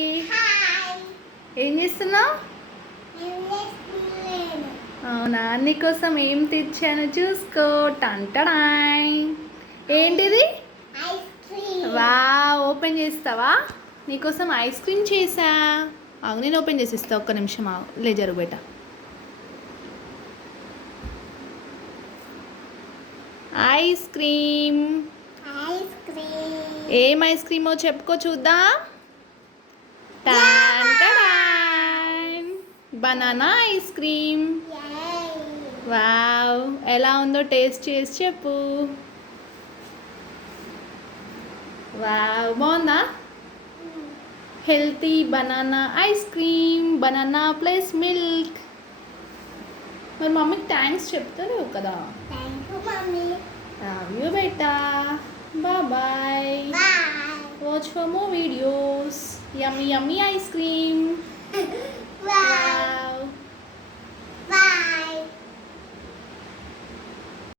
Hi. ఏం చేస్తున్నావు? అవునా, నీకోసం ఏం తెచ్చాను చూసుకో. టంటడాయ్. ఏంటిది? Ice cream. వా, ఓపెన్ చేస్తావా? నీకోసం ఐస్ క్రీమ్ చేసా. ఆగు, నేను ఓపెన్ చేసి ఇస్తా. ఒక్క నిమిషం ఆగు, లే జరుగు బేట. Ice cream. Ice cream. ఏం ఐస్ క్రీమో చెప్పుకో చూద్దాం. టంటడాయ్. Banana ice cream. వావ్, ఎలా ఉందో టేస్ట్ చేసి చెప్పు. వావ్, బాగుందా? Healthy banana ice cream, banana plus milk. మరి మమ్మీకి థ్యాంక్స్ చెప్తారు కదా. Thank you mummy. Love you బేటా. Bye bye. Bye. Watch for more videos. Yummy yummy ice cream.